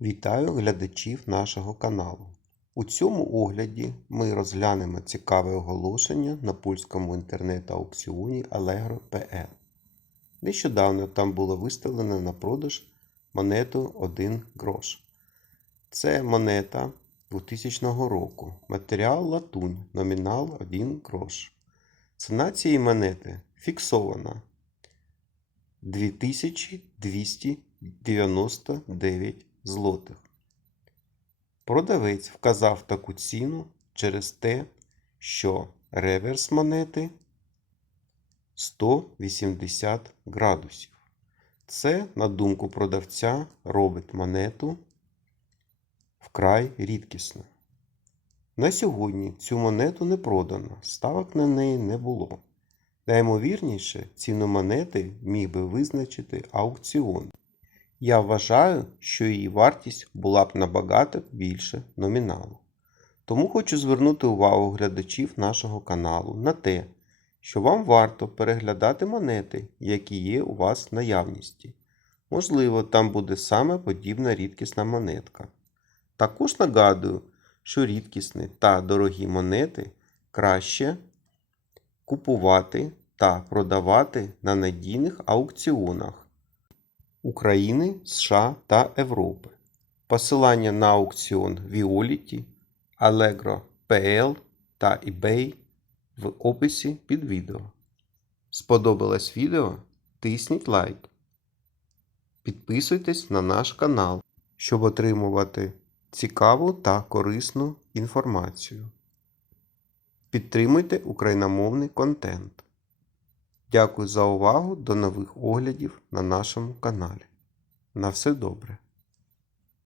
Вітаю глядачів нашого каналу. У цьому огляді ми розглянемо цікаве оголошення на польському інтернет-аукціоні Allegro.pl. Нещодавно там було виставлено на продаж монету 1 грош. Це монета 2000 року. Матеріал латунь, номінал 1 грош. Ціна цієї монети фіксована 2299 злотих. Продавець вказав таку ціну через те, що реверс монети 180 градусів. Це, на думку продавця, робить монету вкрай рідкісно. На сьогодні цю монету не продано, ставок на неї не було. Наймовірніше, ціну монети міг би визначити аукціон. Я вважаю, що її вартість була б набагато більше номіналу. Тому хочу звернути увагу глядачів нашого каналу на те, що вам варто переглядати монети, які є у вас в наявності. Можливо, там буде саме подібна рідкісна монетка. Також нагадую, що рідкісні та дорогі монети краще купувати та продавати на надійних аукціонах України, США та Європи. Посилання на аукціон Violet, Allegro.pl та eBay в описі під відео. Сподобалось відео? Тисніть лайк. Підписуйтесь на наш канал, щоб отримувати цікаву та корисну інформацію. Підтримуйте україномовний контент. Дякую за увагу. До нових оглядів на нашому каналі. На все добре!